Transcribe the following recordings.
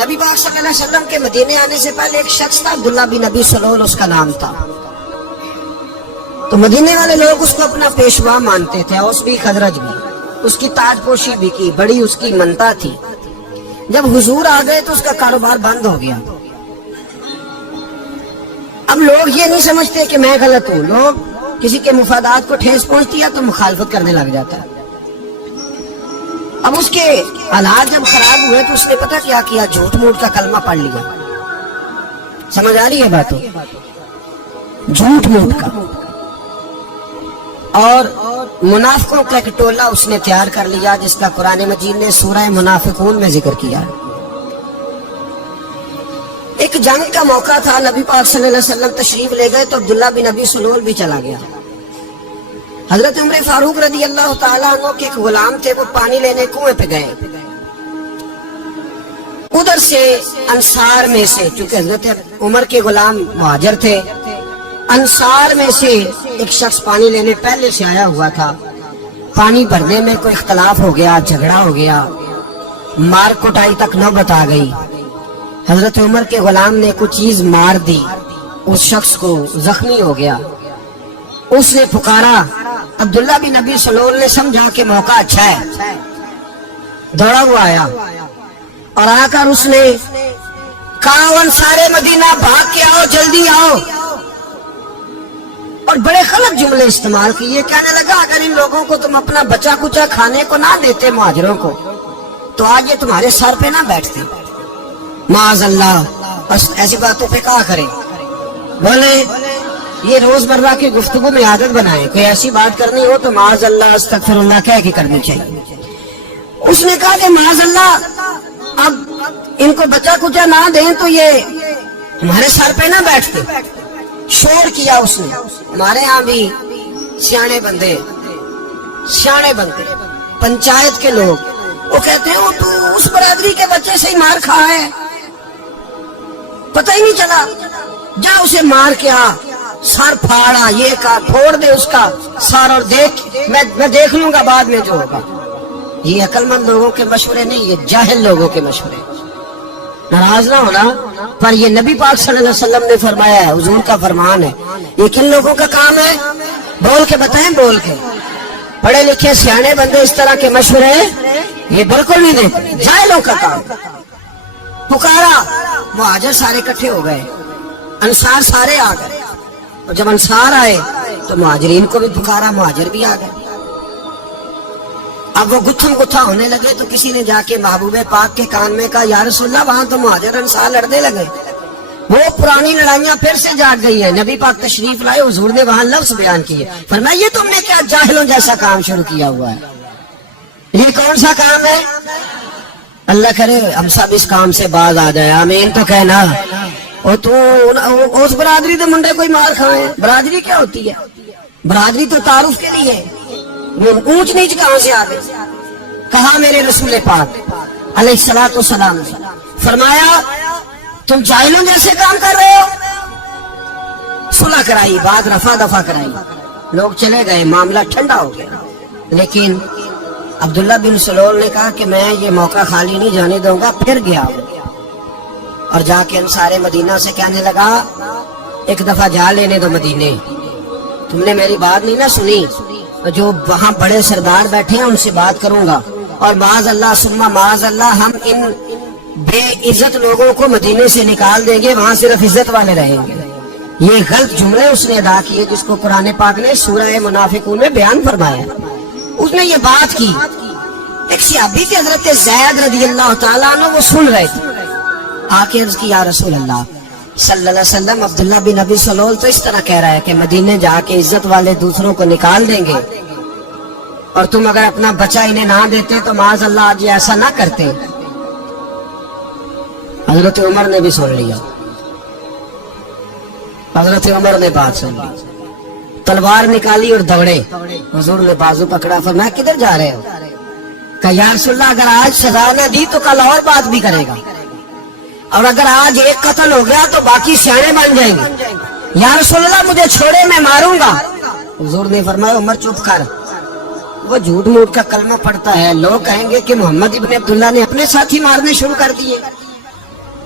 نبی پاک صلی اللہ علیہ وسلم کے مدینے آنے سے پہلے ایک شخص تھا، عبداللہ بن ابی سلول اس کا نام تھا۔ تو مدینے والے لوگ اس کو اپنا پیشوا مانتے تھے، اوس بھی خزرج بھی، اس کی تاج پوشی بھی کی، بڑی اس کی منتا تھی۔ جب حضور آ گئے تو اس کا کاروبار بند ہو گیا۔ اب لوگ یہ نہیں سمجھتے کہ میں غلط ہوں، لوگ کسی کے مفادات کو ٹھیس پہنچتی ہے تو مخالفت کرنے لگ جاتا ہے۔ اب اس کے حالات جب خراب ہوئے تو اس نے پتہ کیا کیا، جھوٹ موٹ کا کلمہ پڑھ لیا۔ سمجھ آ رہی ہے باتوں؟ جھوٹ موٹ کا، اور منافقوں کا ایک ٹولہ اس نے تیار کر لیا جس کا قرآن مجید نے سورہ منافقون میں ذکر کیا۔ ایک جنگ کا موقع تھا، نبی پاک صلی اللہ علیہ وسلم تشریف لے گئے تو عبداللہ بن ابی سلول بھی چلا گیا۔ حضرت عمر فاروق رضی اللہ تعالیٰ عنہ کے ایک غلام تھے، وہ پانی لینے کنویں پہ گئے۔ ادھر سے انصار میں سے، چونکہ حضرت عمر کے غلام مہاجر تھے، انصار میں سے ایک شخص پانی لینے پہلے سے آیا ہوا تھا۔ پانی بھرنے میں کوئی اختلاف ہو گیا، جھگڑا ہو گیا، مار کٹائی تک نوبت آ گئی۔ حضرت عمر کے غلام نے کچھ چیز مار دی، اس شخص کو زخمی ہو گیا۔ اس نے پکارا، عبداللہ بن ابی سلول نے سمجھا کہ موقع اچھا ہے، دوڑا ہوا آیا اور آ کر اس نے کہا، سارے مدینہ بھاگ کے آؤ، جلدی آؤ، اور بڑے غلط جملے استعمال کیے۔ کہنے لگا اگر ان لوگوں کو تم اپنا بچا کچا کھانے کو نہ دیتے مہاجروں کو تو آج یہ تمہارے سر پہ نہ بیٹھتے۔ معاذ اللہ، بس ایسی باتوں پہ کہا کریں، بولے یہ روز مرہ کی گفتگو میں عادت بنائے، کوئی ایسی بات کرنی ہو تو معاذ اللہ استغفر اللہ کہہ کے کرنی چاہیے۔ اس نے کہا کہ معاذ اللہ اب ان کو بچا کچا نہ دیں تو یہ ہمارے سر پہ نہ بیٹھتے۔ شور کیا اس نے۔ ہمارے ہاں بھی سیانے بندے پنچایت کے لوگ وہ کہتے ہیں تو اس برادری کے بچے سے ہی مار کھا ہے، پتہ ہی نہیں چلا، جا اسے مار کے آ، سر پھاڑا، یہ کہا پھوڑ دے اس کا سر، اور دیکھ میں دیکھ لوں گا بعد میں جو ہوگا۔ یہ عقل مند لوگوں کے مشورے نہیں، یہ جاہل لوگوں کے مشورے۔ ناراض نہ ہونا، پر یہ نبی پاک صلی اللہ علیہ وسلم نے فرمایا ہے، حضور کا فرمان ہے۔ یہ کن لوگوں کا کام ہے؟ بول کے بتائیں، بول کے۔ پڑھے لکھے سیانے بندے اس طرح کے مشورے یہ بالکل نہیں دیتے، جاہلوں کا کام۔ پکارا، مہاجر سارے اکٹھے ہو گئے، انصار سارے آ گئے، اور جب انصار آئے تو مہاجرین کو بھی پکارا، مہاجر بھی آ گئے۔ اب وہ گتھم گتھا ہونے لگے تو کسی نے جا کے محبوب پاک کے کان میں کہا، یا رسول اللہ وہاں تو مہاجر انصار لڑنے لگے، وہ پرانی لڑائیاں پھر سے جاگ گئی ہیں۔ نبی پاک تشریف لائے، حضور نے وہاں لفظ بیان کیے، فرمایا یہ تم نے کیا جاہلوں جیسا کام شروع کیا ہوا ہے؟ یہ کون سا کام ہے؟ اللہ کرے ہم سب اس کام سے باز آ جائے، آمین تو کہنا۔ اور تو اس برادری تو منڈے کوئی مار کھائے، برادری کیا ہوتی ہے؟ برادری تو تعارف کے لیے، اونچ نیچ کہاں سے آ گئی؟ کہا میرے رسول پاک علیہ الصلوۃ والسلام نے فرمایا تم جاہلوں جیسے کام کر رہے ہو۔ صلح کرائی، بات رفع دفع کرائی، لوگ چلے گئے، معاملہ ٹھنڈا ہو گیا۔ لیکن عبداللہ بن سلول نے کہا کہ میں یہ موقع خالی نہیں جانے دوں گا، پھر گیا اور جا کے انصار مدینہ سے کہنے لگا، ایک دفعہ جا لینے دو مدینے، تم نے میری بات نہیں نہ سنی، جو وہاں بڑے سردار بیٹھے ہیں ان سے بات کروں گا، اور معاذ اللہ ثم معاذ اللہ ہم ان بے عزت لوگوں کو مدینے سے نکال دیں گے، وہاں صرف عزت والے رہیں گے۔ یہ غلط جملے اس نے ادا کیے جس کو قرآن پاک نے سورہ منافقون میں بیان فرمایا۔ اس نے یہ بات کی، ایک صحابی تھے حضرت زید رضی اللہ تعالیٰ عنہ، وہ سن رہے تھے، آ کے عرض کی، یا رسول اللہ صلی اللہ علیہ وسلم عبداللہ بن ابی سلول تو اس طرح کہہ رہا ہے کہ مدینے جا کے عزت والے دوسروں کو نکال دیں گے، اور تم اگر اپنا بچہ انہیں نہ دیتے تو معاذ اللہ آج یہ ایسا نہ کرتے۔ حضرت عمر نے بھی سن لیا، حضرت عمر نے بات سن لی، تلوار نکالی اور دوڑے، حضور نے بازو پکڑا، فرمایا کدھر جا رہے ہو؟ کہا یا رسول اللہ اگر آج سزا نہ دی تو کل اور بات بھی کرے گا، اور اگر آج ایک قتل ہو گیا تو باقی سیانے بن جائیں گے۔ یا رسول اللہ مجھے چھوڑے، میں ماروں گا۔ حضور نے فرمایا عمر چپ کر، وہ جھوٹ موٹ کا کلمہ پڑھتا ہے، لوگ کہیں گے کہ محمد ابن عبداللہ نے اپنے ساتھی مارنے شروع کر دیے۔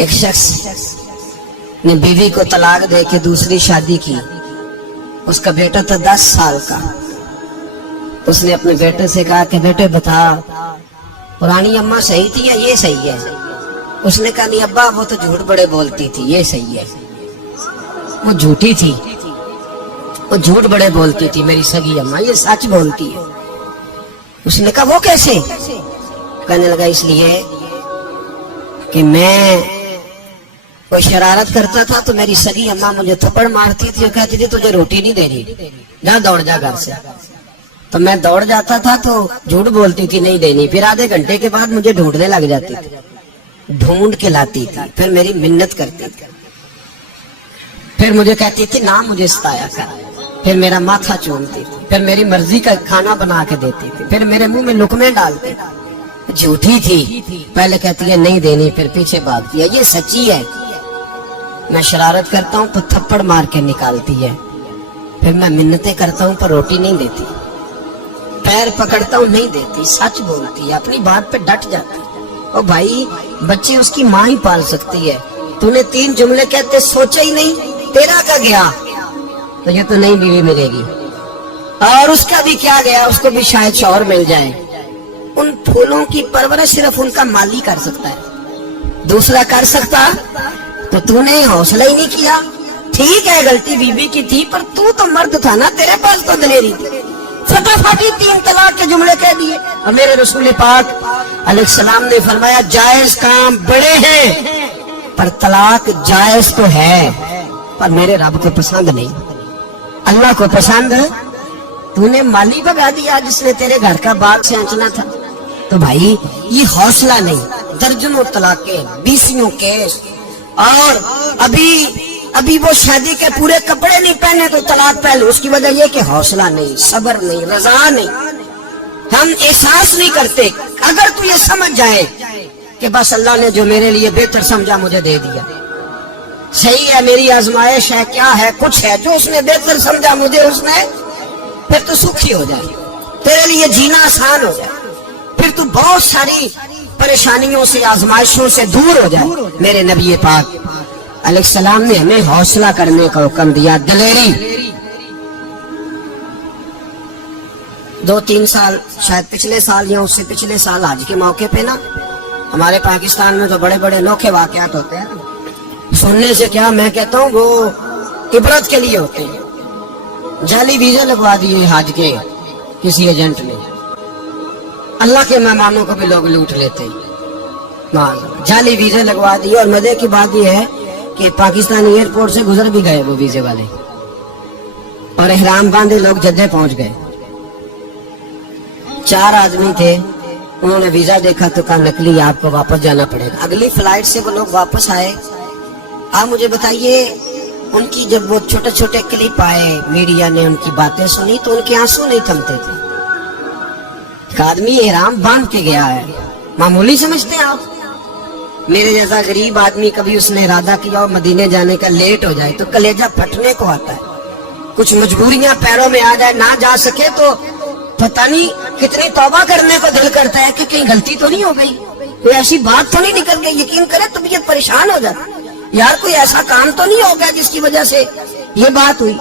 ایک شخص نے بیوی کو طلاق دے کے دوسری شادی کی. اس کا بیٹا تھا 10 سال کا. اس نے اپنے بیٹے سے کہا کہ بیٹے بتا پرانی اماں صحیح تھی یا یہ صحیح ہے؟ اس نے کہا نہیں ابا وہ تو جھوٹ بڑے بولتی تھی، یہ صحیح ہے. وہ جھوٹی تھی، وہ جھوٹ بڑے بولتی تھی میری سگی اماں، یہ سچ بولتی ہے. اس نے کہا وہ کیسے؟ کہنے لگا اس لیے کہ میں کوئی شرارت کرتا تھا تو میری سگی اماں مجھے تھپڑ مارتی تھی اور کہتی تھی تجھے روٹی نہیں دینی، جا دوڑ جا گھر سے. تو میں دوڑ جاتا تھا تو جھوٹ بولتی تھی نہیں دینی، پھر آدھے گھنٹے کے بعد مجھے ڈھونڈنے لگ جاتی تھی، ڈھونڈ کے لاتی تھی، پھر میری منت کرتی تھی، پھر مجھے کہتی تھی نہ مجھے ستایا کر، پھر میرا ماتھا چومتی تھی، پھر میری مرضی کا کھانا بنا کے دیتی تھی، پھر میرے منہ میں لقمے ڈالتی تھی. جھوٹی تھی، پہلے کہتی ہے نہیں دینی پھر پیچھے بھاگتی ہے. یہ سچی ہے، میں شرارت کرتا ہوں تو تھپڑ مار کے نکالتی ہے، پھر میں منتیں کرتا ہوں پر روٹی نہیں دیتی، پیر پکڑتا ہوں نہیں دیتی، سچ بولتی ہے، اپنی بات پہ ڈٹ جاتی ہے. او بھائی بچے اس کی ماں ہی پال سکتی ہے، تو نے 3 جملے کہتے سوچا ہی نہیں، تیرا کا گیا تو یہ تو نئی بیوی ملے گی، اور اس کا بھی کیا گیا، اس کو بھی شاید شوہر مل جائے. ان پھولوں کی پرورش صرف ان کا مالی کر سکتا ہے، دوسرا کر سکتا تو نے حوصلہ ہی نہیں کیا. ٹھیک ہے غلطی بیوی کی تھی پر تو مرد تھا نا، تیرے پاس تو دلیری تھی، فٹافٹ 3 طلاق کے جملے کہہ دیے. اور میرے رسول پاک علیہ السلام نے فرمایا جائز کام بڑے ہیں پر طلاق جائز تو ہے پر میرے رب کو پسند نہیں، اللہ کو پسند. تو نے مالی بگا دیا جس نے تیرے گھر کا باغ سینچنا تھا. تو بھائی یہ حوصلہ نہیں، درجنوں طلاقیں، 20 کیس، اور ابھی وہ شادی کے پورے کپڑے نہیں پہنے تو طلاق پہلے. اس کی وجہ یہ کہ حوصلہ نہیں، صبر نہیں، رضا نہیں، ہم احساس نہیں کرتے. اگر تو یہ سمجھ جائے کہ بس اللہ نے جو میرے لیے بہتر سمجھا مجھے دے دیا، صحیح ہے میری آزمائش ہے، کیا ہے کچھ ہے جو اس نے بہتر سمجھا مجھے اس نے، پھر تو سکھی ہو جائے، تیرے لیے جینا آسان ہو جائے، پھر تو بہت ساری پریشانیوں سے آزمائشوں سے دور ہو جائے. میرے نبی پاک علیہ السلام نے ہمیں حوصلہ کرنے کا حکم دیا، دلیری. 2-3 سال شاید پچھلے سال یا اس سے پچھلے سال حج کے موقع پہ نا ہمارے پاکستان میں تو بڑے بڑے انوکھے واقعات ہوتے ہیں. سننے سے کیا میں کہتا ہوں وہ عبرت کے لیے ہوتے ہیں. جعلی ویزے لگوا دیے حج کے کسی ایجنٹ نے، اللہ کے مہمانوں کو بھی لوگ لوٹ لیتے ہیں، جعلی ویزے لگوا دیے. اور مزے کی بات یہ ہے کہ پاکستانی ایئرپورٹ سے گزر بھی گئے وہ ویزے والے، اور احرام باندھے لوگ جدہ پہنچ گئے. 4 آدمی تھے، انہوں نے ویزا دیکھا تو کہا نکلی آپ کو واپس جانا پڑے گا. اگلی فلائٹ سے وہ لوگ واپس آئے. آپ مجھے بتائیے ان کی جب وہ چھوٹے چھوٹے کلپ آئے میڈیا نے ان کی باتیں سنی تو ان کے آنسو نہیں تھمتے تھے. ایک آدمی احرام باندھ کے گیا ہے، معمولی سمجھتے ہیں آپ؟ میرے جیسا غریب آدمی کبھی اس نے ارادہ کیا اور مدینے جانے کا لیٹ ہو جائے تو کلیجہ پھٹنے کو آتا ہے. کچھ مجبوریاں پیروں میں آ جائے، نہ جا سکے تو پتہ نہیں کتنی توبہ کرنے کو دل کرتا ہے کہ کہیں غلطی تو نہیں ہو گئی، کوئی ایسی بات تو نہیں نکل گئی. یقین کرے طبیعت پریشان ہو جاتی، یار کوئی ایسا کام تو نہیں ہو گیا جس کی وجہ سے یہ بات ہوئی.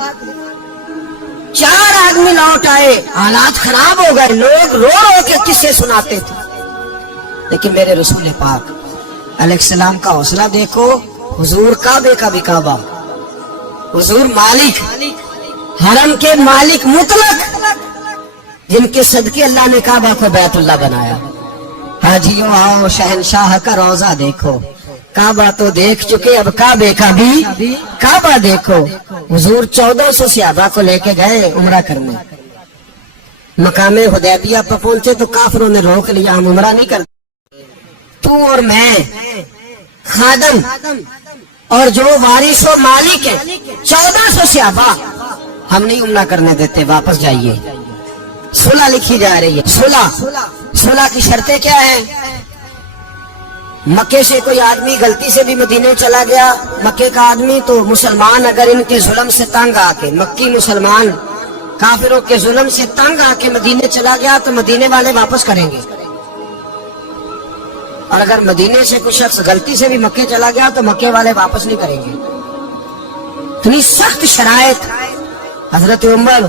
4 آدمی لوٹ آئے، حالات خراب ہو گئے، لوگ رو رو کے قصے سناتے تھے. لیکن میرے رسول پاک علیہ السلام کا حوصلہ دیکھو. حضور کعبے کا بھی کعبہ، حضور مالک، حرم کے مالک مطلق، جن کے صدقے اللہ نے کعبہ کو بیت اللہ بنایا. حاجیوں آؤ شہنشاہ کا روضہ دیکھو. کعبہ تو دیکھ چکے، اب کعبے کا بھی کعبہ دیکھو. حضور 1400 صحابہ کو لے کے گئے عمرہ کرنے. مقام حدیبیہ پر پہنچے تو کافروں نے روک لیا، ہم عمرہ نہیں کرتے. تو اور میں خادم اور جو وارث و مالک ہے 1400 صحابہ، ہم نہیں عمرہ کرنے دیتے، واپس جائیے. صلح لکھی جا رہی ہے. صلح کی شرطیں کیا ہیں؟ مکے سے کوئی آدمی غلطی سے بھی مدینے چلا گیا، مکے کا آدمی، تو مسلمان اگر ان کے ظلم سے تنگ آ کے، مکی مسلمان کافروں کے ظلم سے تنگ آ کے مدینے چلا گیا تو مدینے والے واپس کریں گے. اور اگر مدینے سے کوئی شخص غلطی سے بھی مکے چلا گیا تو مکے والے واپس نہیں کریں گے. اتنی سخت شرائط. حضرت عمر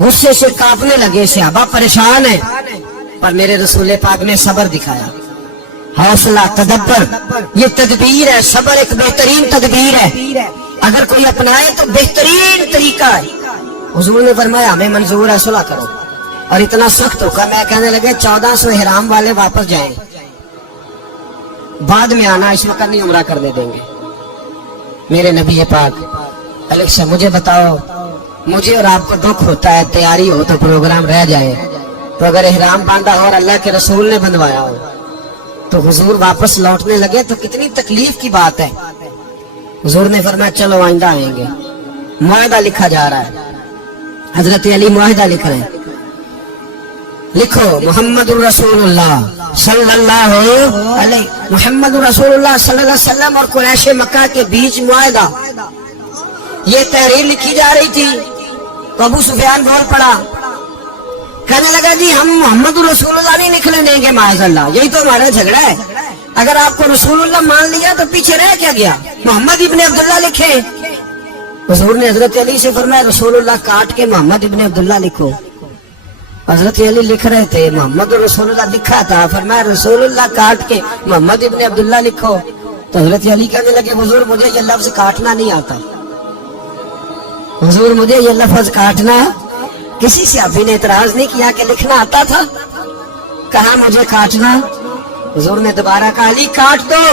غصے سے کانپنے لگے, صحابہ پریشان ہیں, پر میرے رسول پاک نے صبر دکھایا, حوصلہ, تدبر. یہ تدبیر ہے, صبر ایک بہترین تدبیر ہے, اگر کوئی اپنائے تو بہترین طریقہ ہے. حضور نے فرمایا ہمیں منظور ہے, صلح کرو. اور اتنا سخت ہوگا, میں کہنے لگے 1400 احرام والے واپس جائیں, بعد میں آنا, اس وقت نہیں عمرہ کرنے دیں گے. میرے نبی پاک الیکشا مجھے بتاؤ, مجھے اور آپ کو دکھ ہوتا ہے, تیاری ہو تو پروگرام رہ جائے, تو اگر احرام باندھا اور اللہ کے رسول نے بندوایا ہو تو حضور واپس لوٹنے لگے تو کتنی تکلیف کی بات ہے. حضور نے فرمایا چلو آئندہ آئیں گے. معاہدہ لکھا جا رہا ہے, حضرت علی معاہدہ لکھ رہے ہیں. لکھو محمد الرسول اللہ صلی اللہ علیہ محمد الرسول اللہ صلی اللہ علیہ وسلم اور قریش مکہ کے بیچ معاہدہ. یہ تحریر لکھی جا رہی تھی تو ابو سفیان بول پڑا, کہنے لگا جی ہم محمد الرسول اللہ نہیں لکھنے دیں گے معاذ اللہ, یہی تو ہمارا جھگڑا ہے. اگر آپ کو رسول اللہ مان لیا تو پیچھے رہ کیا گیا, محمد ابن عبداللہ لکھے. حضور نے حضرت علی سے فرمایا رسول اللہ کاٹ کے محمد ابن عبداللہ لکھو. حضرت علی لکھ رہے تھے, محمد رسول اللہ لکھا تھا, فرمایا رسول اللہ کاٹ کے محمد ابن عبداللہ لکھو. تو حضرت علی کہنے لگے حضور مجھے یہ لفظ کاٹنا نہیں آتا, حضور مجھے یہ لفظ کاٹنا. کسی سے ابھی نے اعتراض نہیں کیا کہ لکھنا آتا تھا, کہا مجھے کاٹنا. حضور نے دوبارہ کہا علی کاٹ دو.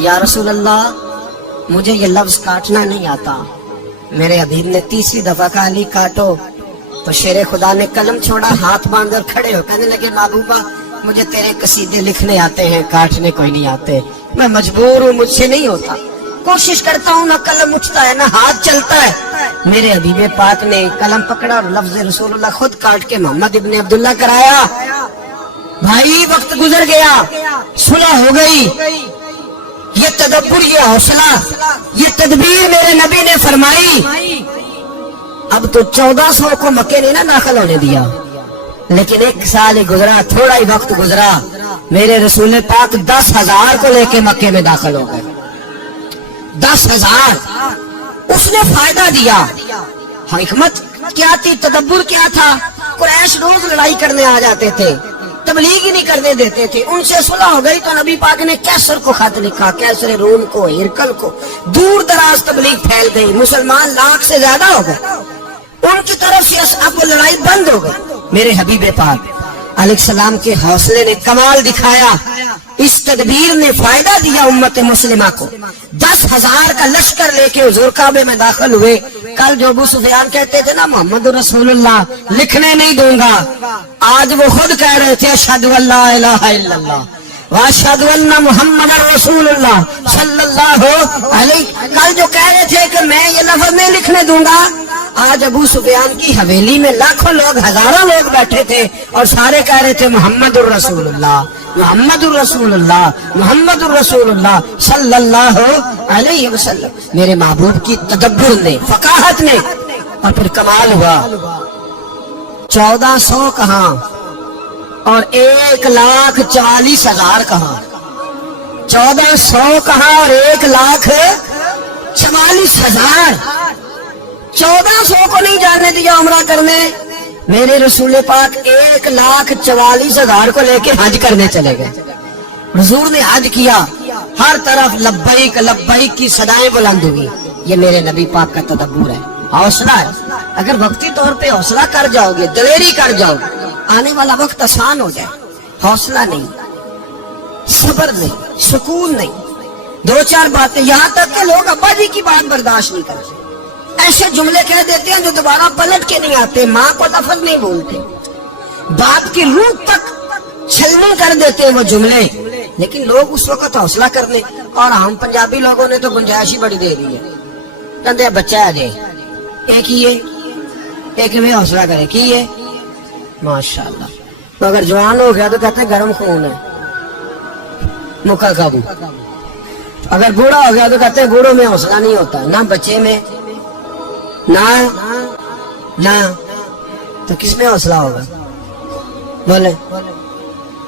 یا رسول اللہ مجھے یہ لفظ کاٹنا نہیں آتا. میرے حبیب نے تیسری دفعہ کہا علی کاٹو. تو شیر خدا نے قلم چھوڑا, ہاتھ باندھ کر کھڑے ہو, کہنے لگے محبوبہ مجھے تیرے قصیدے لکھنے آتے ہیں, کاٹنے کوئی نہیں آتے. میں مجبور ہوں, مجھ سے نہیں ہوتا, کوشش کرتا ہوں, نہ قلم اٹھتا ہے نہ ہاتھ چلتا ہے. میرے حبیب پاک نے قلم پکڑا اور لفظ رسول اللہ خود کاٹ کے محمد ابن عبداللہ کرایا. بھائی وقت گزر گیا, صلح ہو گئی. یہ تدبر, یہ حوصلہ, یہ تدبیر میرے نبی نے فرمائی. اب تو 1400 کو مکے نے نہ داخل ہونے دیا, لیکن 1 سال ہی گزرا, تھوڑا ہی وقت گزرا, میرے رسول پاک 10,000 کو لے کے مکے میں داخل ہو گئے. 10,000. اس نے فائدہ دیا. حکمت کیا تھی, تدبر کیا تھا. قریش روز لڑائی کرنے آ جاتے تھے, تبلیغ ہی نہیں کرنے دیتے تھے. ان سے صلح ہو گئی تو نبی پاک نے کیسر کو خط لکھا, کیسر روم کو, ہرکل کو. دور دراز تبلیغ پھیل گئی, مسلمان 100,000 سے زیادہ ہو گئے. ان کی طرف سے اب وہ لڑائی بند ہو گئی. میرے حبیب پاک علیہ السلام کے حوصلے نے کمال دکھایا. اس تدبیر نے فائدہ دیا امت مسلمہ کو. 10,000 کا لشکر لے کے حضور کعبے میں داخل ہوئے. کل جو ابو سفیان کہتے تھے نا محمد رسول اللہ لکھنے نہیں دوں گا, آج وہ خود کہہ رہے تھے اشہد ان لا الہ الا اللہ واشہد ان محمد رسول اللہ صلی اللہ علیہ. کل جو کہہ رہے تھے کہ میں یہ لفظ نہیں لکھنے دوں گا, آج ابو سفیان کی حویلی میں لاکھوں لوگ, ہزاروں لوگ بیٹھے تھے اور سارے کہہ رہے تھے محمد الرسول اللہ محمد الرسول اللہ محمد الرسول اللہ صلی اللہ علیہ وسلم. میرے محبوب کی تدبر نے, فقاہت نے, اور پھر کمال ہوا. 1400 کہاں اور 1,44,000 کہاں. 1400 کہاں اور 1,44,000. 1400 کو نہیں جانے دیا عمرہ کرنے. میرے رسول پاک 1,44,000 کو لے کے حج کرنے چلے گئے. حضور نے حج کیا, ہر طرف لبیک لبیک کی صدائیں بلند ہوئی. یہ میرے نبی پاک کا تدبر ہے, حوصلہ ہے. اگر وقتی طور پہ حوصلہ کر جاؤ گے, دلیری کر جاؤ گے, آنے والا وقت آسان ہو جائے. حوصلہ نہیں, صبر نہیں, سکون نہیں, 2-4 باتیں, یہاں تک کہ لوگ ابا جی کی بات برداشت نہیں کرتے. ایسے جملے کہہ دیتے ہیں جو دوبارہ پلٹ کے نہیں آتے, ماں کو لفظ نہیں بولتے, بات کی روح تک چھلنی کر دیتے ہیں وہ جملے. لیکن لوگ اس وقت حوصلہ کرنے, اور ہم پنجابی لوگوں نے تو گنجائش ہی بڑی دے دی ہے. کہتے بچہ آ جائے, ایک ہی ہے, ایک میں حوصلہ کرے کی ہے ماشاءاللہ. تو اگر جوان ہو گیا تو کہتے ہیں گرم خون ہے, مکہ قابو. اگر بوڑھا ہو گیا تو کہتے ہیں بوڑھوں میں حوصلہ نہیں ہوتا, نہ بچے میں نہ. تو کس میں حوصلہ ہوگا, بولے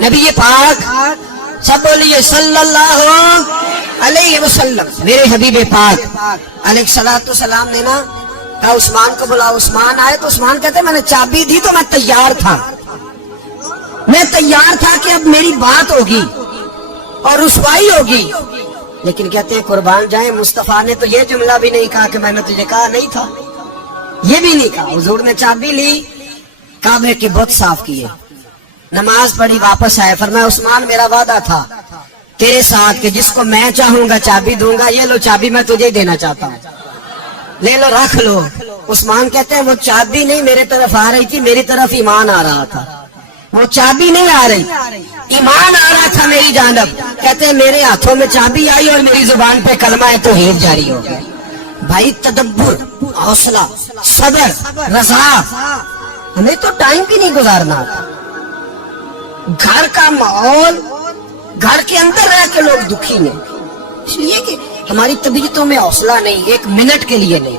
نبی پاک سب بولیے صلی اللہ علیہ وسلم. میرے حبیب پاک علیہ الصلوۃ والسلام نے نا کہا عثمان کو بلا. عثمان آئے تو عثمان کہتے میں نے چابی دی تو میں تیار تھا، میں تیار تھا کہ اب میری بات ہوگی اور رسوائی ہوگی. لیکن کہتے ہیں قربان جائیں مصطفیٰ نے تو یہ جملہ بھی نہیں کہا کہ میں نے تجھے کہا نہیں تھا، یہ بھی نہیں کہا. حضور نے چابی لی، کعبے کے بت صاف کیے، نماز پڑھی، واپس آئے. فرمایا عثمان میرا وعدہ تھا تیرے ساتھ کہ جس کو میں چاہوں گا چابی دوں گا. یہ لو چابی میں تجھے دینا چاہتا ہوں، لے لو رکھ لو. عثمان کہتے ہیں وہ چابی نہیں میرے طرف آ رہی تھی، میری طرف ایمان آ رہا تھا. وہ چابی نہیں آ رہی، ایمان آ رہا تھا میری جانب. کہتے ہیں میرے ہاتھوں میں چابی آئی اور میری زبان پہ کلمہ توحید جاری ہو گیا. بھائی تدبر، حوصلہ، صبر، رضا. ہمیں تو ٹائم بھی نہیں گزارنا. گھر کا ماحول، گھر کے اندر رہ کے لوگ دکھی ہیں، اس لیے کہ ہماری طبیعتوں میں حوصلہ نہیں. ایک منٹ کے لیے نہیں،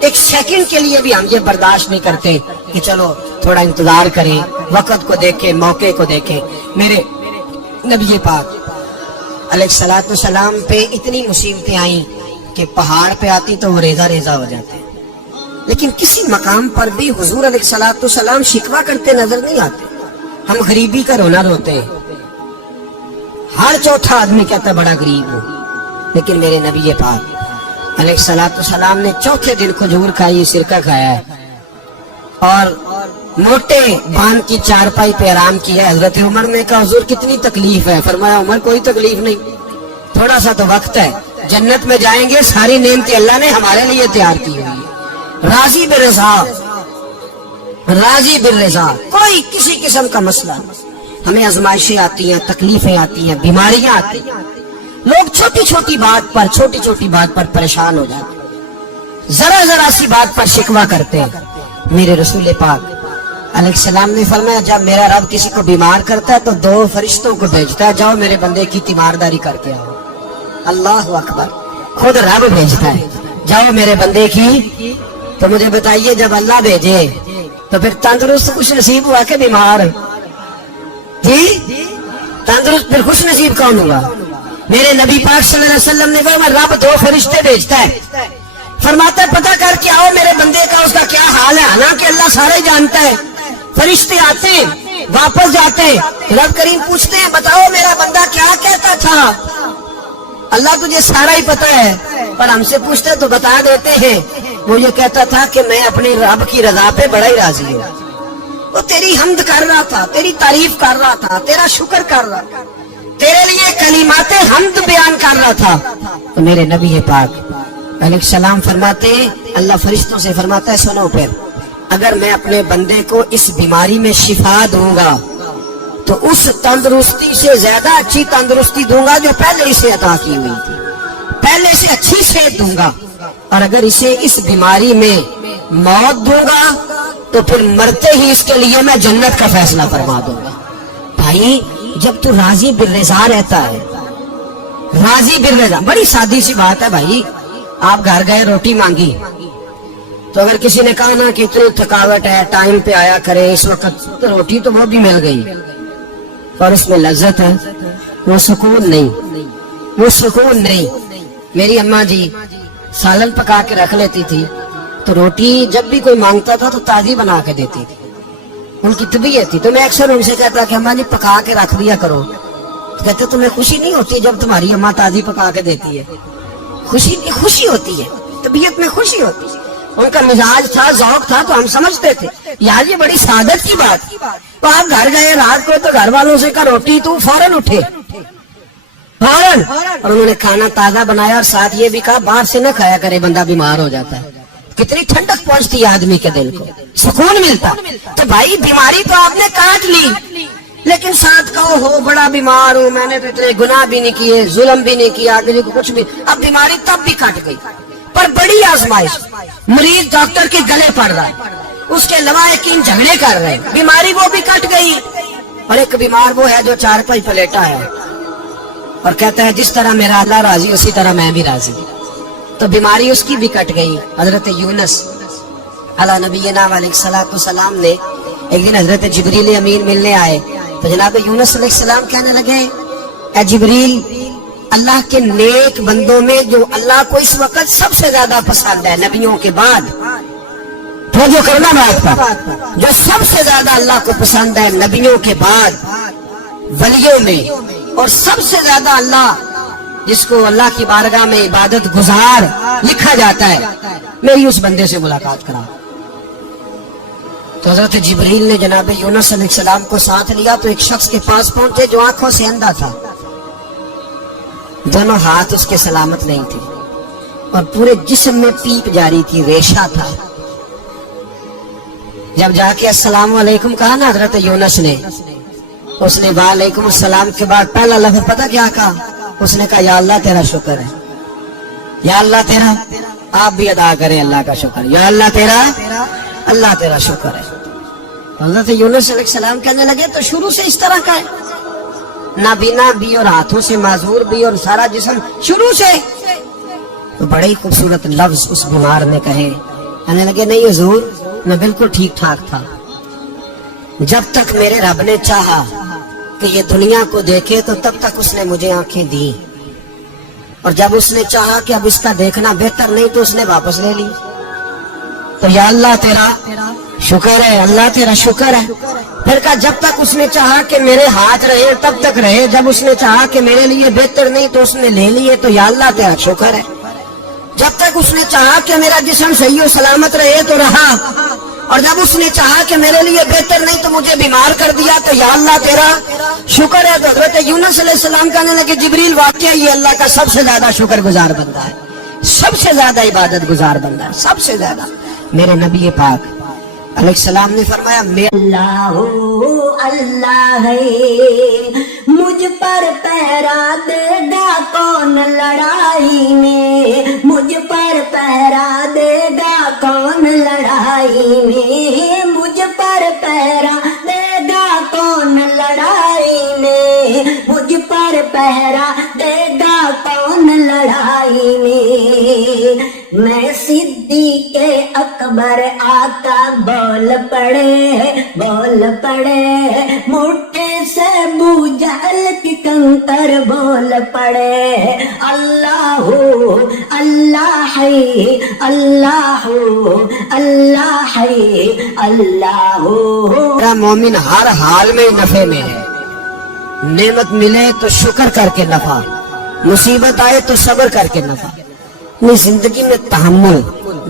ایک سیکنڈ کے لیے بھی ہم یہ برداشت نہیں کرتے کہ چلو تھوڑا انتظار کریں، وقت کو دیکھیں، موقع کو دیکھیں. میرے نبی پاک علیہ الصلوۃ والسلام پہ اتنی مصیبتیں آئیں کہ پہاڑ پہ آتی تو وہ ریزہ ریزہ ہو جاتے، لیکن کسی مقام پر بھی حضور علیہ الصلوۃ والسلام شکوہ کرتے نظر نہیں آتے. ہم غریبی کا رونا روتے ہیں، ہر چوتھا آدمی کہتا بڑا غریب ہوں. لیکن میرے نبی پاک علیہ الصلوۃ والسلام نے چوتھے دن کھجور کھائی، سرکہ کھایا ہے اور موٹے باندھ کی چارپائی پہ آرام کیا. حضرت عمر نے کہا حضور کتنی تکلیف ہے؟ فرمایا عمر کوئی تکلیف نہیں، تھوڑا سا تو وقت ہے، جنت میں جائیں گے، ساری نعمتیں اللہ نے ہمارے لیے تیار کی ہوئی. راضی بالرضا، راضی بالرضا، کوئی کسی قسم کا مسئلہ. ہمیں آزمائشیں آتی ہیں، تکلیفیں آتی ہیں، بیماریاں آتی ہیں، لوگ چھوٹی چھوٹی بات پر پریشان ہو جاتے ہیں، ذرا ذرا سی بات پر شکوہ کرتے ہیں. میرے رسول پاک علیہ السلام نے فرمایا جب میرا رب کسی کو بیمار کرتا ہے تو 2 فرشتوں کو بھیجتا ہے، جاؤ میرے بندے کی تیمارداری کر کے آؤ. اللہ اکبر، خود رب بھیجتا ہے جاؤ میرے بندے کی. تو مجھے بتائیے جب اللہ بھیجے تو پھر تندرست خوش نصیب ہوا کہ بیمار؟ جی تندرست پھر خوش نصیب کون ہوا؟ میرے نبی پاک صلی اللہ علیہ وسلم نے فرمایا رب 2 فرشتے بھیجتا ہے، فرماتا ہے پتہ کر کے آؤ میرے بندے کا اس کا کیا حال ہے. حالانکہ اللہ سارے جانتا ہے. فرشتے آتے ہیں، واپس جاتے ہیں، رب کریم پوچھتے ہیں بتاؤ میرا بندہ کیا کہتا تھا؟ اللہ تجھے سارا ہی پتہ ہے، پر ہم سے پوچھتے تو بتا دیتے ہیں. وہ یہ کہتا تھا کہ میں اپنے رب کی رضا پہ بڑا ہی راضی ہوں. وہ تیری حمد کر رہا تھا، تیری تعریف کر رہا تھا، تیرا شکر کر رہا تھا، تیرے لیے کلمات حمد بیان کر رہا تھا. تو میرے نبی پاک علیہ السلام فرماتے ہیں، اللہ فرشتوں سے فرماتا ہے سنو پھر اگر میں اپنے بندے کو اس بیماری میں شفا دوں گا تو اس تندرستی سے زیادہ اچھی تندرستی دوں گا جو پہلے اسے عطا کی ہوئی تھی، پہلے سے اچھی صحت دوں گا. اور اگر اسے اس بیماری میں موت دوں گا تو پھر مرتے ہی اس کے لیے میں جنت کا فیصلہ فرما دوں گا. بھائی جب تو راضی بالرضا رہتا ہے، راضی بالرضا، بڑی سادی سی بات ہے. بھائی آپ گھر گئے روٹی مانگی تو اگر کسی نے کہا نا کہ اتنی تھکاوٹ ہے ٹائم پہ آیا کرے اس وقت، تو روٹی تو وہ بھی مل گئی اور اس میں لذت ہے، وہ سکون نہیں، وہ سکون نہیں. میری اماں جی سالن پکا کے رکھ لیتی تھی تو روٹی جب بھی کوئی مانگتا تھا تو تازی بنا کے دیتی تھی. ان کی طبیعت تھی. تو میں اکثر ان سے کہتا کہ اماں جی پکا کے رکھ دیا کرو. کہتے تمہیں خوشی نہیں ہوتی جب تمہاری اماں تازی پکا کے دیتی ہے؟ خوشی ہوتی ہے، طبیعت میں خوشی ہوتی ہے. ان کا مزاج تھا، ذوق تھا، تو ہم سمجھتے تھے یار یہ بڑی سعادت کی بات. تو آپ گھر گئے رات کو تو گھر والوں سے کہا روٹی، تو فوراً اٹھے فوراً، اور انہوں نے کھانا تازہ بنایا اور ساتھ یہ بھی کہا باہر سے نہ کھایا کرے بندہ بیمار ہو جاتا ہے. کتنی ٹھنڈک پہنچتی ہے آدمی کے دل کو، سکون ملتا. تو بھائی بیماری تو آپ نے کاٹ لی لیکن ساتھ کہو ہو بڑا بیمار ہوں، میں نے تو اتنے گناہ بھی نہیں کیے، ظلم بھی نہیں کیا، کسی کو کچھ بھی. اب بیماری تب بھی کٹ گئی. پر بڑی آزمائش، مریض ڈاکٹر کے گلے پڑ رہا ہے، اس کے لواحقین جھگڑے کر رہے ہیں، بیماری وہ بھی کٹ گئی. اور ایک بیمار وہ ہے جو 4 پائی پلیٹا ہے اور کہتا ہے جس طرح میرا اللہ راضی اسی طرح میں بھی راضی. تو بیماری اس کی بھی کٹ گئی. حضرت یونس علی نبینا علیہ الصلوۃ والسلام نے ایک دن حضرت جبریل امین ملنے آئے تو جناب یونس علیہ السلام کہنے لگے اے جبریل، اللہ کے نیک بندوں میں جو اللہ کو اس وقت سب سے زیادہ پسند ہے نبیوں کے بعد، تو جو کرنا بات پر جو سب سے زیادہ اللہ کو پسند ہے نبیوں کے بعد ولیوں میں، اور سب سے زیادہ اللہ جس کو اللہ کی بارگاہ میں عبادت گزار لکھا جاتا ہے، میری اس بندے سے ملاقات کرا۔ تو حضرت جبریل نے جناب یونس علیہ السلام کو ساتھ لیا تو ایک شخص کے پاس پہنچے جو آنکھوں سے اندھا تھا، دونوں ہاتھ اس کے سلامت نہیں تھے اور پورے جسم میں پیپ جاری تھی، ریشہ تھا۔ جب جا کے السلام علیکم کہا نا حضرت یونس نے، اس نے وعلیکم السلام کے بعد پہلا لفظ پتہ کیا کہا؟ اس نے کہا یا اللہ تیرا شکر ہے، یا اللہ تیرا، آپ بھی ادا کریں اللہ کا شکر، یا اللہ تیرا، اللہ تیرا شکر ہے۔ حضرت یونس علیہ السلام کہنے لگے تو شروع سے اس طرح کا ہے، نابینا بھی اور ہاتھوں سے معذور بھی اور سارا جسم شروع سے؟ تو بڑے ہی خوبصورت لفظ اس بیمار نے کہے، کہنے لگے نہیں حضور، میں بالکل ٹھیک ٹھاک تھا، جب تک میرے رب نے چاہا کہ یہ دنیا کو دیکھے تو تب تک اس نے مجھے آنکھیں دی، اور جب اس نے چاہا کہ اب اس کا دیکھنا بہتر نہیں تو اس نے واپس لے لی۔ تو یا اللہ تیرا شکر ہے، اللہ تیرا شکر ہے۔ پھر کہا جب تک اس نے چاہا کہ میرے ہاتھ رہے تب تک رہے، جب اس نے چاہا کہ میرے لیے بہتر نہیں تو اس نے لے لیے، تو یا اللہ تیرا شکر ہے۔ جب تک اس نے چاہا کہ میرا جسم صحیح و سلامت رہے تو رہا، اور جب اس نے چاہا کہ میرے لیے بہتر نہیں تو مجھے بیمار کر دیا، تو یا اللہ تیرا شکر ہے۔ تو حضرت یونس علیہ السلام کہنے لگے جبریل واقعہ یہ اللہ کا سب سے زیادہ شکر گزار بندہ ہے، سب سے زیادہ عبادت گزار بندہ ہے، سب سے زیادہ۔ میرے نبی پاک علیہ السلام نے فرمایا اللہ اللہ ہے، مجھ پر پہرا دے گا کون لڑائی میں، مجھ پر پہرا دے گا کون لڑائی میں، مجھ پر پہرا دے گا کون لڑائی میں، مجھ پر پہرا دے گا کون لڑائی میں۔ میں صدیق اکبر آقا بول پڑے مٹھے سے ابو جہل کی کنکر بول پڑے، اللہ اللہ ہے، اللہ اللہ ہے، اللہ۔ میرا مومن ہر حال میں نفع میں ہے، نعمت ملے تو شکر کر کے نفع، مصیبت آئے تو صبر کر کے نفع۔ اپنی زندگی میں تحمل،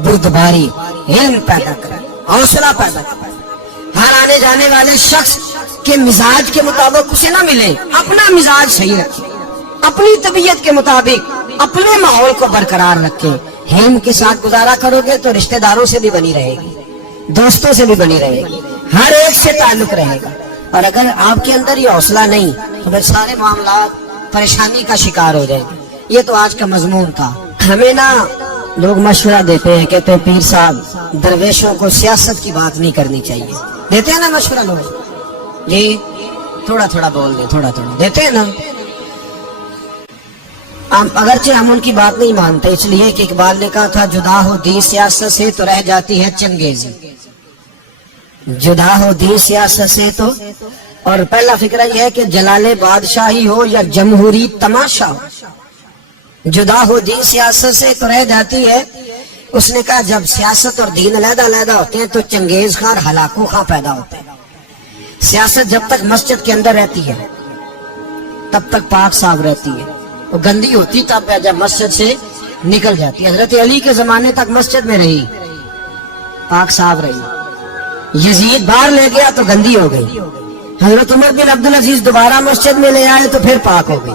بردباری، علم پیدا کرے، حوصلہ پیدا کرے۔ ہر آنے جانے والے شخص کے مزاج کے مطابق اسے نہ ملے، اپنا مزاج صحیح رکھے، اپنی طبیعت کے مطابق اپنے ماحول کو برقرار رکھے۔ علم کے ساتھ گزارا کرو گے تو رشتہ داروں سے بھی بنی رہے گی، دوستوں سے بھی بنی رہے گی، ہر ایک سے تعلق رہے گا۔ اور اگر آپ کے اندر یہ حوصلہ نہیں تو پھر سارے معاملات پریشانی کا شکار ہو جائیں گے۔ یہ تو آج کا مضمون تھا۔ ہمیں نا لوگ مشورہ دیتے ہیں، کہتے ہیں پیر صاحب درویشوں کو سیاست کی بات نہیں کرنی چاہیے، دیتے ہیں نا مشورہ لوگ؟ جی تھوڑا تھوڑا بول دیں، تھوڑا تھوڑا دیتے ہیں نا۔ اگرچہ ہم ان کی بات نہیں مانتے، اس لیے کہ اقبال نے کہا تھا جدا ہو دین سیاست سے تو رہ جاتی ہے چنگیزی، جدا ہو دین سیاست سے تو۔ اور پہلا فکرہ یہ ہے کہ جلال بادشاہی ہو یا جمہوری تماشا ہو، جدا ہو دین سیاست سے تو رہ جاتی ہے۔ اس نے کہا جب سیاست اور دین علیحدہ علیحدہ ہوتے ہیں تو چنگیز خان ہلاکو خان پیدا ہوتے ہیں۔ سیاست جب تک مسجد کے اندر رہتی ہے تب تک پاک صاف رہتی ہے، وہ گندی ہوتی تب جب مسجد سے نکل جاتی ہے۔ حضرت علی کے زمانے تک مسجد میں رہی، پاک صاف رہی، یزید باہر لے گیا تو گندی ہو گئی، حضرت عمر بن عبدالعزیز دوبارہ مسجد میں لے آئے تو پھر پاک ہو گئی۔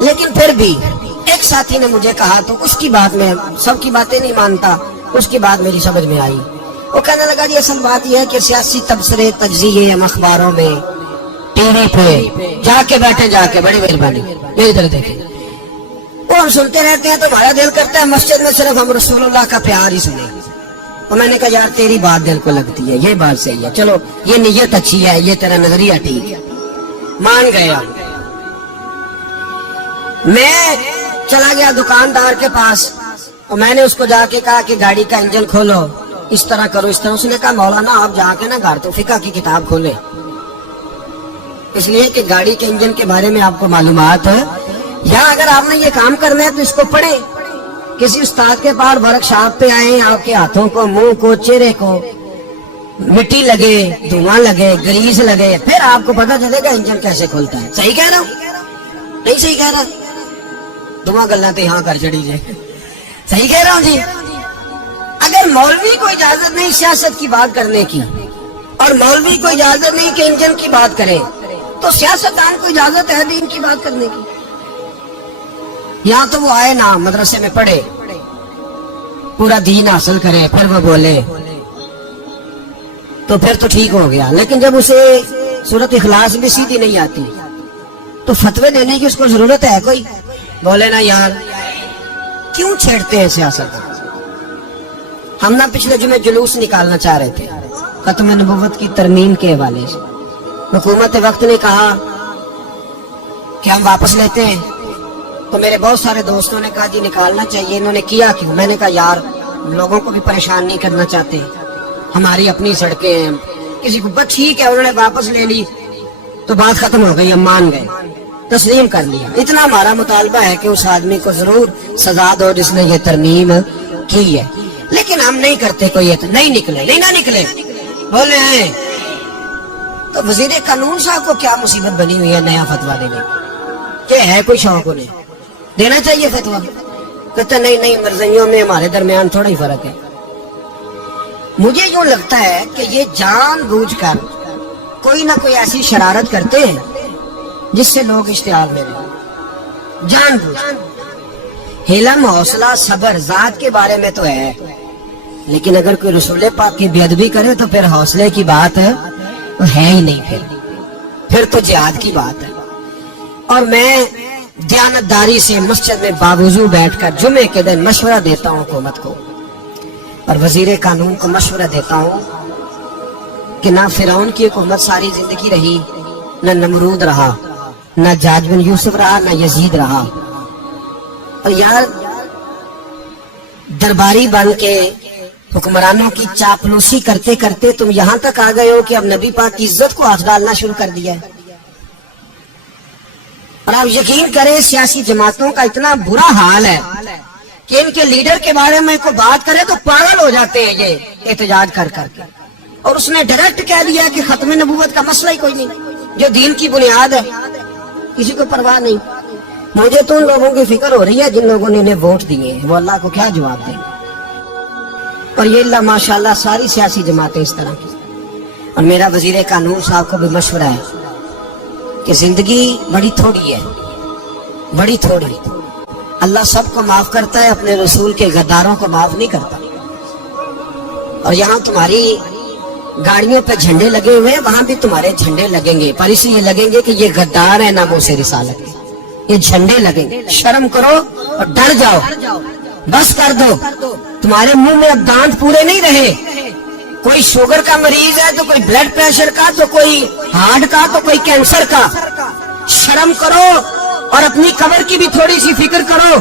لیکن پھر بھی ایک ساتھی نے مجھے کہا تو اس کی بات میں، سب کی باتیں نہیں مانتا، اس کی بات میری سمجھ میں آئی۔ وہ کہنے لگا جی اصل بات یہ ہے کہ سیاسی تبصرے تجزیے ہم اخباروں میں ٹی وی پہ جا کے بیٹھے، جا کے بڑی مہربانی میری طرف دیکھیں، وہ ہم سنتے رہتے ہیں تو ہمارا دل کرتا ہے مسجد میں صرف ہم رسول اللہ کا پیار ہی سنیں۔ اور میں نے کہا یار تیری بات دل کو لگتی ہے، یہ بات صحیح ہے، چلو یہ نیت اچھی ہے، یہ تیرا نظریہ ٹھیک ہے، مان گیا۔ میں چلا گیا دکاندار کے پاس اور میں نے اس کو جا کے کہا کہ گاڑی کا انجن کھولو، اس طرح کرو اس طرح. اس نے کہا مولانا آپ جا کے نا گھر تو فقہ کی کتاب کھولے, اس لیے کہ گاڑی کے انجن کے بارے میں آپ کو معلومات ہے, یا اگر آپ نے یہ کام کرنا ہے تو اس کو پڑھیں. کسی استاد کے پاس ورک شاپ پہ آئے, آپ کے ہاتھوں کو, منہ کو, چہرے کو مٹی لگے, دھواں لگے, گریس لگے, پھر آپ کو پتا چلے گا انجن کیسے کھلتا ہے. صحیح کہہ رہا ہوں نہیں صحیح کہہ رہا؟ دعا گلنا تو یہاں کر چڑی جائے. صحیح کہہ رہا ہوں جی. اگر مولوی کو اجازت نہیں سیاست کی بات کرنے کی, اور مولوی کو اجازت نہیں کہ انجن کی بات کرے, تو سیاستدان کو اجازت ہے دین کی بات کرنے کی. یہاں تو وہ آئے نا مدرسے میں پڑھے, پورا دین حاصل کرے, پھر وہ بولے تو پھر تو ٹھیک ہو گیا. لیکن جب اسے سورت اخلاص بھی سیدھی نہیں آتی تو فتوے دینے کی اس کو ضرورت ہے کوئی؟ بولے نا یار کیوں چھیڑتے ہیں سیاست؟ ہم نا پچھلے جمعے جلوس نکالنا چاہ رہے تھے ختم نبوت کی ترمیم کے حوالے سے. حکومت وقت نے کہا کہ ہم واپس لیتے ہیں, تو میرے بہت سارے دوستوں نے کہا جی نکالنا چاہیے. انہوں نے کیا کیوں؟ میں نے کہا یار لوگوں کو بھی پریشان نہیں کرنا چاہتے, ہماری اپنی سڑکیں ہیں, کسی کو بس ٹھیک ہے. انہوں نے واپس لے لی تو بات ختم ہو گئی, ہم مان گئے, تسلیم کر لیا. اتنا ہمارا مطالبہ ہے کہ اس آدمی کو ضرور سزا دو جس نے یہ ترمیم کی ہے. لیکن ہم نہیں کرتے, کوئی نہیں نکلے, نہیں نہ نکلے بولے ہیں. تو وزیر قانون صاحب کو کیا مصیبت بنی ہوئی ہے نیا فتویٰ دینے کہ ہے کوئی شوق انہیں دینا چاہیے فتویٰ؟ کہتے نہیں مرضیوں میں ہمارے درمیان تھوڑا ہی فرق ہے. مجھے یوں لگتا ہے کہ یہ جان بوجھ کر کوئی نہ کوئی ایسی شرارت کرتے ہیں جس سے لوگ اشتعال میں رہیں. جان بوجھ. حلم, حوصلہ, صبر ذات کے بارے میں تو ہے, لیکن اگر کوئی رسول پاک کی بے ادبی کرے تو پھر حوصلے کی بات تو ہے ہی نہیں, پھر تو جہاد کی بات ہے. اور میں دیانتداری سے مسجد میں باوضو بیٹھ کر جمعے کے دن مشورہ دیتا ہوں حکومت کو, اور وزیر قانون کو مشورہ دیتا ہوں کہ نہ فرعون کی حکومت ساری زندگی رہی, نہ نمرود رہا, نہ جاج بن یوسف رہا, نہ یزید رہا. اور یار درباری بن کے حکمرانوں کی چاپلوسی کرتے کرتے تم یہاں تک آ گئے ہو کہ اب نبی پاک کی عزت کو ہاتھ ڈالنا شروع کر دیا ہے. اور آپ یقین کریں سیاسی جماعتوں کا اتنا برا حال ہے کہ ان کے لیڈر کے بارے میں کوئی بات کرے تو پاگل ہو جاتے ہیں یہ احتجاج کر کر کے. اور اس نے ڈائریکٹ کہہ دیا کہ ختم نبوت کا مسئلہ ہی کوئی نہیں, جو دین کی بنیاد ہے, کسی کو پرواہ نہیں. مجھے تو ان لوگوں کی فکر ہو رہی ہے جن لوگوں نے انہیں ووٹ دیے, وہ اللہ کو کیا جواب دیں. اور یہ اللہ ماشاءاللہ ساری سیاسی جماعتیں اس طرح کی. اور میرا وزیر قانون صاحب کو بھی مشورہ ہے کہ زندگی بڑی تھوڑی ہے, بڑی تھوڑی. اللہ سب کو معاف کرتا ہے, اپنے رسول کے غداروں کو معاف نہیں کرتا. اور یہاں تمہاری گاڑیوں پہ جھنڈے لگے ہوئے ہیں, وہاں بھی تمہارے جھنڈے لگیں گے, پر اس لیے لگیں گے کہ یہ غدار ہے ناموں سے رسالت کے. یہ جھنڈے لگیں گے. شرم کرو اور ڈر جاؤ, بس کر دو. تمہارے منہ میں اب دانت پورے نہیں رہے. کوئی شوگر کا مریض ہے تو کوئی بلڈ پریشر کا, تو کوئی ہارٹ کا, تو کوئی کینسر کا. شرم کرو اور اپنی قبر کی بھی تھوڑی سی فکر کرو.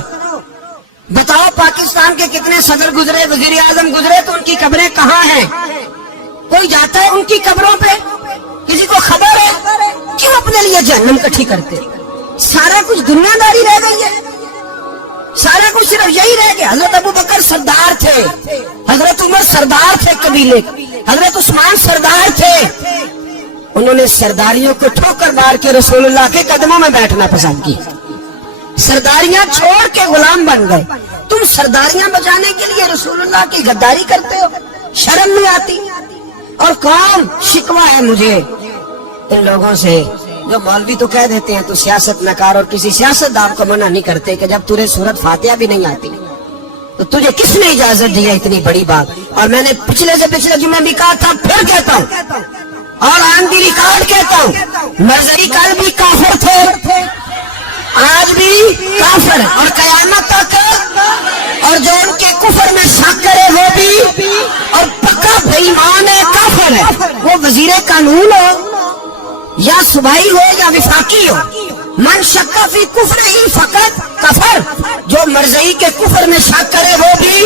بتاؤ پاکستان کے کتنے صدر گزرے, وزیر اعظم گزرے, تو ان کی قبریں کہاں ہیں؟ کوئی جاتا ہے ان کی قبروں پہ؟ کسی کو خبر ہے؟ کیوں اپنے لیے جہنم کٹھی کرتے؟ سارا کچھ دنیا داری رہ گئی ہے, سارا کچھ صرف یہی رہ گیا. حضرت ابو بکر سردار تھے, حضرت عمر سردار تھے قبیلے, حضرت عثمان سردار تھے. انہوں نے سرداریوں کو ٹھوکر مار کے رسول اللہ کے قدموں میں بیٹھنا پسند کی. سرداریاں چھوڑ کے غلام بن گئے. تم سرداریاں بجانے کے لیے رسول اللہ کی غداری کرتے ہو, شرم نہیں آتی؟ اور کون شکوہ ہے مجھے ان لوگوں سے جو مولوی تو کہہ دیتے ہیں تو سیاست نہ کر, اور کسی سیاستدان کو منع نہیں کرتے کہ جب تجھے سورت فاتحہ بھی نہیں آتی تو تجھے کس نے اجازت دی ہے اتنی بڑی بات؟ اور میں نے پچھلے سے پچھلے جمعے بھی کہا تھا, پھر کہتا ہوں, اور آن دی ریکارڈ کہتا ہوں, مرزائی کل بھی کافر تھے, آج بھی کافر, اور قیامت تک. اور جو ان کے کفر میں شک کرے وہ بھی, اور پکا بے ایمان ہے, کافر ہے. وہ وزیر قانون ہو یا صوبائی ہو یا وفاقی ہو, من شک فی کفر ہی فقط کفر. جو مرزائی کے کفر میں شک کرے وہ بھی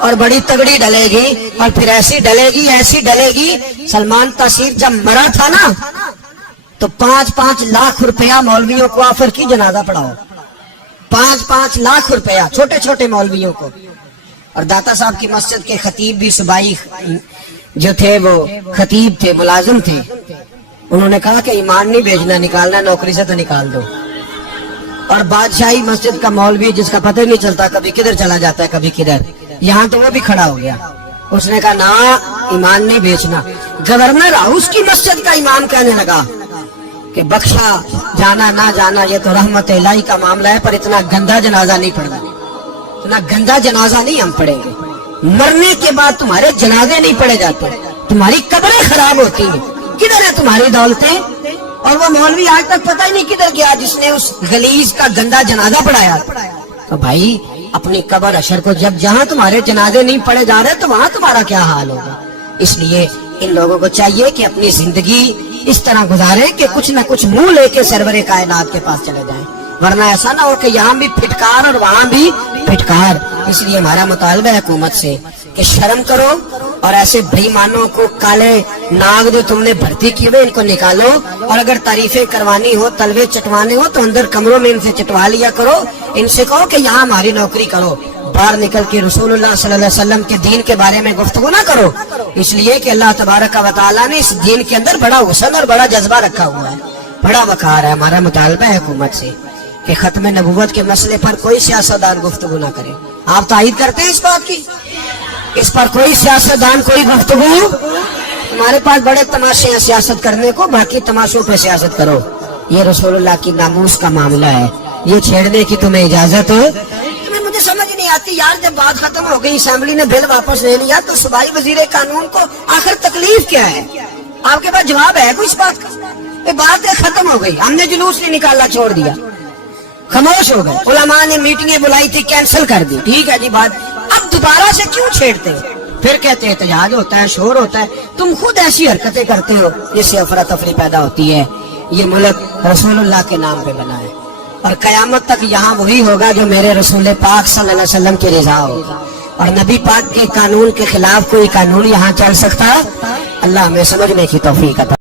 اور بڑی تگڑی ڈلے گی اور پھر ایسی ڈلے گی. سلمان تاثیر جب مرا تھا نا تو 5-5 لاکھ روپیہ مولویوں کو آفر کی جنازہ پڑھاؤ. 5-5 لاکھ روپیہ چھوٹے چھوٹے مولویوں کو. اور داتا صاحب کی مسجد کے خطیب بھی صوبائی جو تھے وہ خطیب تھے, ملازم تھے. انہوں نے کہا کہ ایمان نہیں بیچنا, نکالنا نوکری سے تو نکال دو. اور بادشاہی مسجد کا مولوی جس کا پتہ نہیں چلتا, کبھی کدھر چلا جاتا ہے کبھی کدھر, یہاں تو وہ بھی کھڑا ہو گیا. اس نے کہا نا ایمان نہیں بیچنا. گورنر ہاؤس کی مسجد کا امام کہنے لگا کہ بخشا جانا نہ جانا یہ تو رحمت الہی کا معاملہ ہے, پر اتنا گندا جنازہ نہیں پڑھنا, اتنا گندا جنازہ نہیں ہم پڑھیں گے. مرنے کے بعد تمہارے جنازے نہیں پڑھے جاتے, تمہاری قبریں خراب ہوتی ہیں. کدھر ہے تمہاری دولتیں؟ اور وہ مولوی آج تک پتہ ہی نہیں کدھر گیا جس نے اس غلیظ کا گندا جنازہ پڑھایا. تو بھائی اپنی قبر حشر کو جب جہاں تمہارے جنازے نہیں پڑھے جا رہے تو وہاں تمہارا کیا حال ہوگا. اس لیے ان لوگوں کو چاہیے کہ اپنی زندگی اس طرح گزارے کہ کچھ نہ کچھ منہ لے کے سرور کائنات کے پاس چلے جائیں, ورنہ ایسا نہ ہو کہ یہاں بھی پھٹکار اور وہاں بھی پھٹکار. اس لیے ہمارا مطالبہ ہے حکومت سے کہ شرم کرو اور ایسے بےایمانوں کو, کالے ناگ جو تم نے بھرتی کیے ہوئے ان کو نکالو. اور اگر تعریفیں کروانی ہو, تلوے چٹوانے ہو تو اندر کمروں میں ان سے چٹوا لیا کرو. ان سے کہو کہ یہاں ہماری نوکری کرو, باہر نکل کے رسول اللہ صلی اللہ علیہ وسلم کے دین کے بارے میں گفتگو نہ کرو. اس لیے کہ اللہ تبارک و تعالیٰ نے اس دین کے اندر بڑا حسن اور بڑا جذبہ رکھا ہوا ہے, بڑا وقار ہے. ہمارا مطالبہ ہے حکومت سے کہ ختم نبوت کے مسئلے پر کوئی سیاستدان گفتگو نہ کرے. آپ تائید کرتے ہیں اس بات کی؟ اس پر کوئی سیاستدان کوئی گفتگو. ہمارے پاس بڑے تماشے ہیں سیاست کرنے کو, باقی تماشوں پہ سیاست کرو. یہ رسول اللہ کی ناموس کا معاملہ ہے, یہ چھیڑنے کی تمہیں اجازت ہے؟ مجھے سمجھ نہیں آتی یار, جب بات ختم ہو گئی, اسمبلی نے بل واپس لے لیا, تو صوبائی وزیر قانون کو آخر تکلیف کیا ہے؟ آپ کے پاس جواب ہے کوئی اس بات کا؟ یہ بات ختم ہو گئی, ہم نے جلوس نہیں نکالا, چھوڑ دیا, خاموش ہو گئے. علماء نے میٹنگیں بلائی تھی, کینسل کر دی, ٹھیک ہے جی بات. اب دوبارہ سے کیوں چھیڑتے ہیں؟ پھر کہتے ہیں احتجاج ہوتا ہے, شور ہوتا ہے. تم خود ایسی حرکتیں کرتے ہو جس سے افراتفری پیدا ہوتی ہے. یہ ملک رسول اللہ کے نام پہ بنا ہے, اور قیامت تک یہاں وہی ہوگا جو میرے رسول پاک صلی اللہ علیہ وسلم کی رضا ہوگا. اور نبی پاک کے قانون کے خلاف کوئی قانون یہاں چل سکتا؟ اللہ ہمیں سمجھنے کی توفیق عطا